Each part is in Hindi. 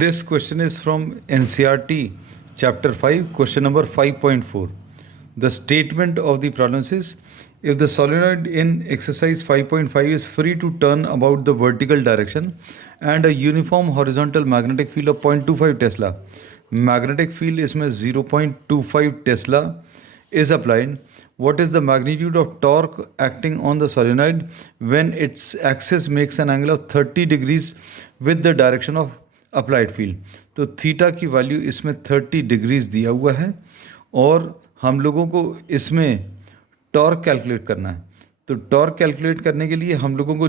This question is from NCERT chapter 5, question number 5.4. The statement of the problem is, if the solenoid in exercise 5.5 is free to turn about the vertical direction and a uniform horizontal magnetic field of 0.25 Tesla, magnetic field इसमें 0.25 Tesla is applied, what is the magnitude of torque acting on the solenoid when its axis makes an angle of 30 degrees with the direction of applied field? तो थीटा की वैल्यू इसमें 30 डिग्रीज दिया हुआ है और हम लोगों को इसमें टॉर्क कैलकुलेट करना है। तो टॉर्क कैलकुलेट करने के लिए हम लोगों को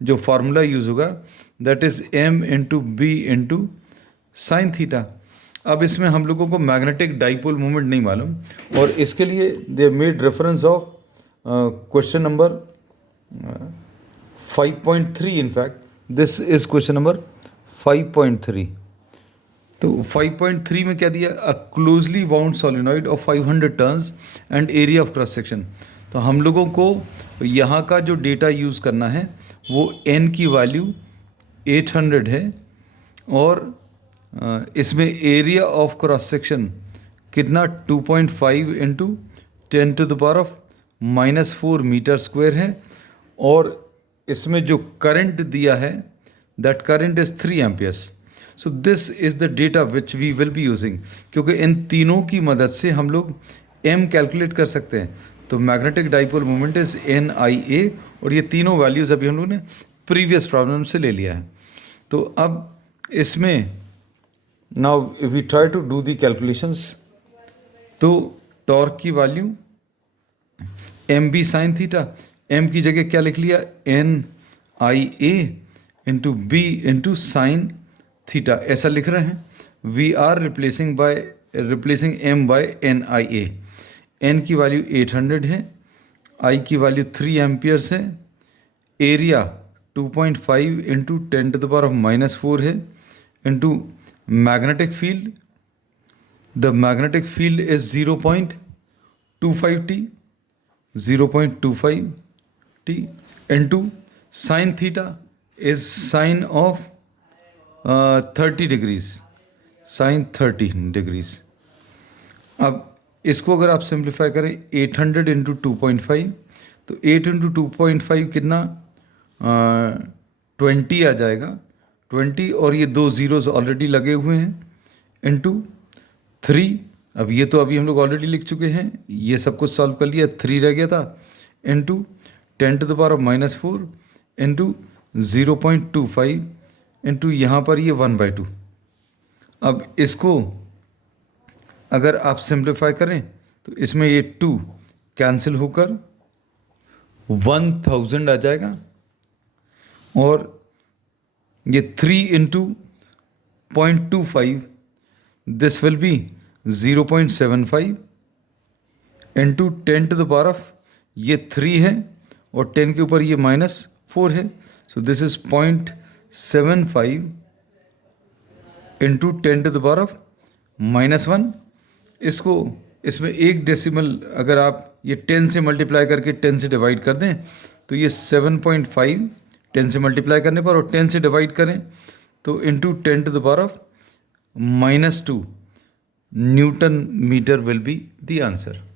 जो फार्मूला यूज़ होगा that is m into B into sine theta. अब इसमें हम लोगों को मैग्नेटिक डाइपोल मोमेंट नहीं मालूम और इसके लिए they made reference of question number 5.3। In fact this is question number 5.3। तो 5.3 में क्या दिया? A closely wound solenoid of 500 turns and area of cross section. तो हम लोगों को यहाँ का जो डेटा यूज़ करना है वो n की वैल्यू 800 है और इसमें एरिया ऑफ क्रॉस सेक्शन कितना 2.5 इंटू 10⁻⁻⁴ मीटर स्क्वायर है और इसमें जो करंट दिया है that current is 3 amperes. So this is the data which we will be using, क्योंकि इन तीनों की मदद से हम लोग m कैलकुलेट कर सकते हैं। तो magnetic dipole moment is NIA और ये तीनों वैल्यूज़ अभी हम लोग ने प्रीवियस प्रॉब्लम से ले लिया है। तो अब इसमें now we try to do the calculations. तो टॉर्क की value MB sine theta, m की जगह क्या लिख लिया NIA into B into sine theta, ऐसा लिख रहे हैं। We are replacing m by NIA। n की वैल्यू 800 है, I की वैल्यू 3 एम्पियर्स है, एरिया 2.5 इंटू 10⁻⁻⁴ है into magnetic field, the magnetic field is 0.25 t into sine theta is sine of 30 degrees, sin 30 degrees। अब इसको अगर आप सिंप्लीफाई करें 800 इंटू 2.5 तो 8 इंटू 2.5 कितना 20 आ जाएगा, 20 और ये दो ज़ीरोज़ ऑलरेडी लगे हुए हैं इंटू 3। अब ये तो अभी हम लोग ऑलरेडी लिख चुके हैं, ये सब कुछ सॉल्व कर लिया, 3 रह गया था इंटू 10⁻⁻⁴ इंटू 0.25 इंटू यहाँ पर ये 1/2। अब इसको अगर आप सिंप्लीफाई करें तो इसमें ये 2 कैंसिल होकर 1000 आ जाएगा और ये 3 into 0.25 this will be 0.75 into 10⁻, ये 3 है और 10 के ऊपर ये -4 है। So this is 0.75 into 10⁻⁻⁻1। इसको इसमें एक डेसिमल अगर आप ये 10 से मल्टीप्लाई करके 10 से डिवाइड कर दें तो ये 7.5 10 से मल्टीप्लाई करने पर और 10 से डिवाइड करें तो into 10⁻⁻2 newton metre will be the answer.